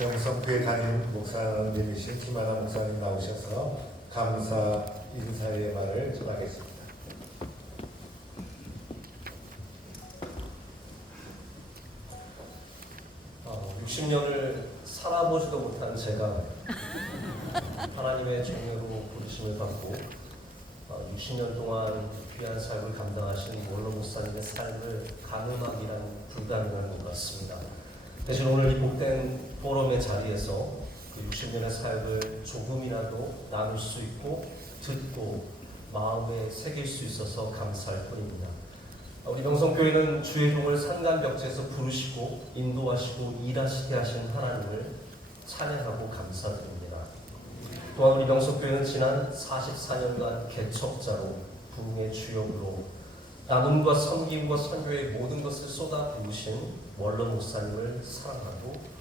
영성교회 담임 목사님이신 김하나 목사님 나오셔서 감사 인사의 말을 전하겠습니다. 어, 60년을 살아보지도 못한 제가 하나님의 종으로 부르심을 받고 어, 60년 동안 귀한 삶을 감당하신 원로 목사님의 삶을 가늠하기란 불가능한 것 같습니다. 대신 오늘 이 복된 포럼의 자리에서 그 60년의 삶을 조금이라도 나눌 수 있고 듣고 마음에 새길 수 있어서 감사할 뿐입니다. 우리 명성교회는 주의 종을 산간벽지에서 부르시고 인도하시고 일하시게 하신 하나님을 찬양하고 감사드립니다. 또한 우리 명성교회는 지난 44년간 개척자로 부흥의 주역으로 나눔과 섬김과 선교의 모든 것을 쏟아 부으신 원로 목사님을 사랑하고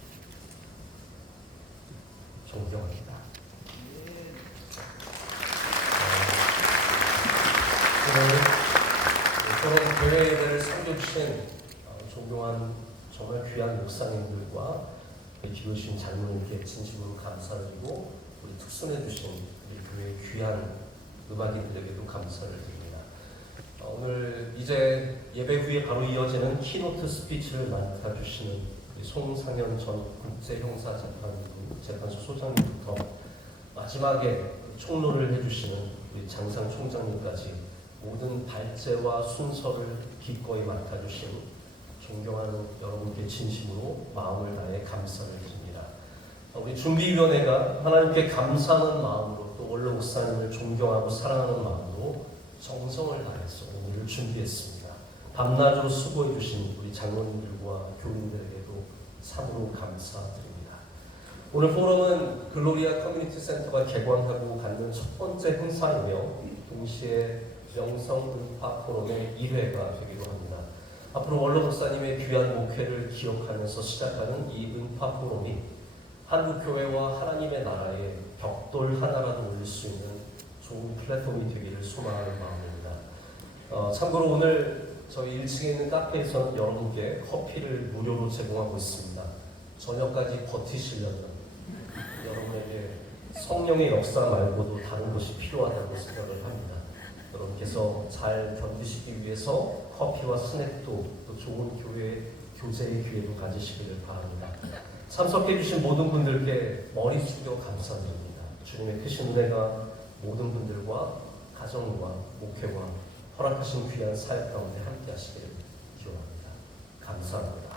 존경합니다. 어, 오늘 교회를 섬겨주신 어, 존경한 정말 귀한 목사님들과 기도주신 장로님께 진심으로 감사드리고 우리 특순해 주신 우리 교회 귀한 음악인들에게도 감사를 드립니다. 어, 오늘 이제 예배 후에 바로 이어지는 키노트 스피치를 맡아주시는 송상현 전 국제형사 재판부 재판소 소장님부터 마지막에 총론을 해주시는 우리 장상 총장님까지 모든 발제와 순서를 기꺼이 맡아주신 존경하는 여러분께 진심으로 마음을 다해 감사를 드립니다. 어, 우리 준비위원회가 하나님께 감사하는 마음으로 또 원로 목사님을 존경하고 사랑하는 마음으로 정성을 다해서 오늘을 준비했습니다. 밤낮으로 수고해 주신 우리 장로님들과 교인들에게도 참으로 감사드립니다. 오늘 포럼은 글로리아 커뮤니티 센터가 개관하고 갖는 첫 번째 행사이며 동시에 명성 은파 포럼의 1회가 되기로 합니다. 앞으로 원로 목사님의 귀한 목회를 기억하면서 시작하는 이 은파 포럼이 한국 교회와 하나님의 나라에 벽돌 하나라도 올릴 수 있는 좋은 플랫폼이 되기를 소망하는 마음입니다. 어, 참고로 오늘 저희 1층에 있는 카페에서는 여러분께 커피를 무료로 제공하고 있습니다. 저녁까지 버티시려면 여러분에게 성령의 역사 말고도 다른 것이 필요하다고 생각을 합니다. 여러분께서 잘 견디시기 위해서 커피와 스낵도 또 좋은 교회 교제의 기회도 가지시기를 바랍니다. 참석해주신 모든 분들께 머리 숙여 감사드립니다. 주님의 크신 은혜가 모든 분들과 가정과 목회와 허락하신 귀한 사역 가운데 함께 하시기를 기원합니다. 감사합니다.